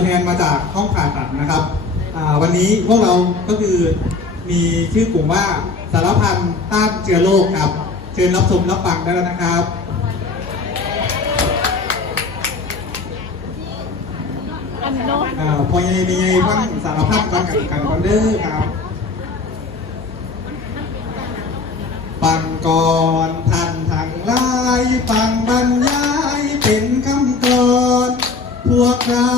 ตัวแทนมาจากห้องผ่าตัดนะครับวันนี้พวกเราก็คือมีชื่อกลุ่มว่าสารพันต้านเชื้อโรคครับ เชิญรับชมรับฟังได้แล้วนะครับอันโน้นอ่าพอยังมีไงฟังสารพัดกันกันกันก่อนเด้อครับฟังก่อนท่านทั้งลายฟังบรรยายเป็นคำกลอนพวกเรา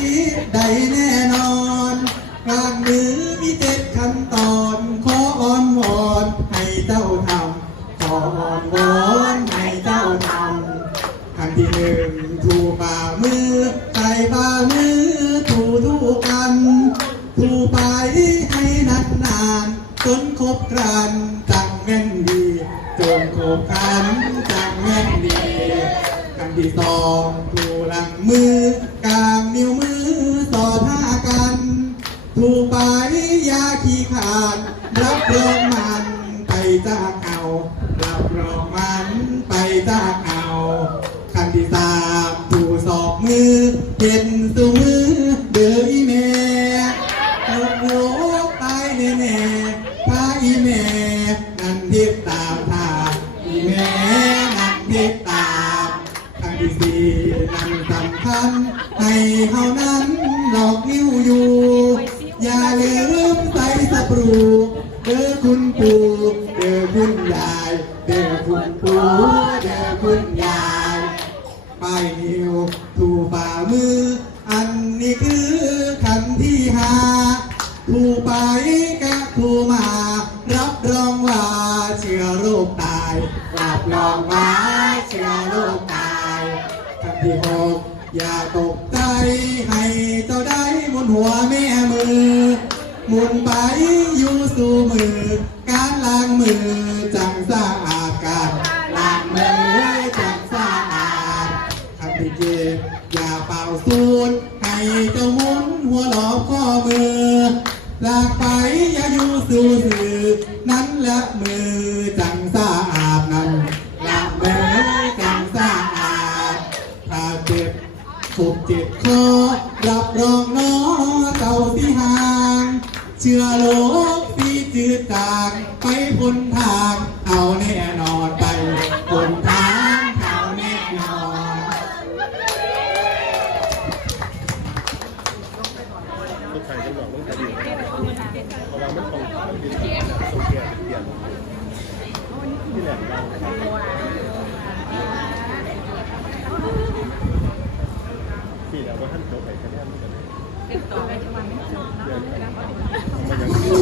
พิชิตได้แน่นอนกลางมือมีเจ็ดขั้นตอน ขออ้อนวอนให้เจ้าทำขออ้อนวอนให้เจ้าทำขั้นที่หนึ่งถูฝ่ามือใส่ฝ่ามือถูถูกันถูไปให้นานนานจนครบกรันจังแม่นดีจนครบครันจังแม่นดีกันที่สองถูหลังมือ รับรองมันไปจากเอาคันที่สามถูกสอบมือเห็นสูมือเดืออีเมตกโลกตายแน่แน่ๆถ้าอีเมนั่นทิพตามทางอีเมนั่นทิพตามทางที่สี่นั้นสำคัญให้เท่านั้นหลอกนิ้วอยู่ อย่าลืมใส่สปรู เด้อคุณปู่เด้อคุณยายเด้อคุณปู่เด้อคุณยายไปนิ้วถูฝ่ามือ อันนี้คือขันที่หาถูไปกะถูมา รับรองว่าเชื้อโรคตายรับรองว่าเชื้อโรคตายขันที่หกอย่าตกใจให้เจ้าได้มุนหัวแม่มือ มุนไป ศูนให้เจ้ามุนหัวหลอกข้อมือ ลากไปอย่าอยู่สู่สื่อ นั้นละมือจังสะอาดนั้นละมือจังสะอาดถ้าเจ็บสุดเจ็บคอรับรองน้องเจ้าที่ห่าง เชื่อโลกที่จืดจางไปพ้นทาง เอาแน่นอนไปพ้นทาง เอาแน่นอน ปีแล้วว่าท่านโตไปคะแนนเมือนกันเป็ต่อไปชวันไม่จบนะ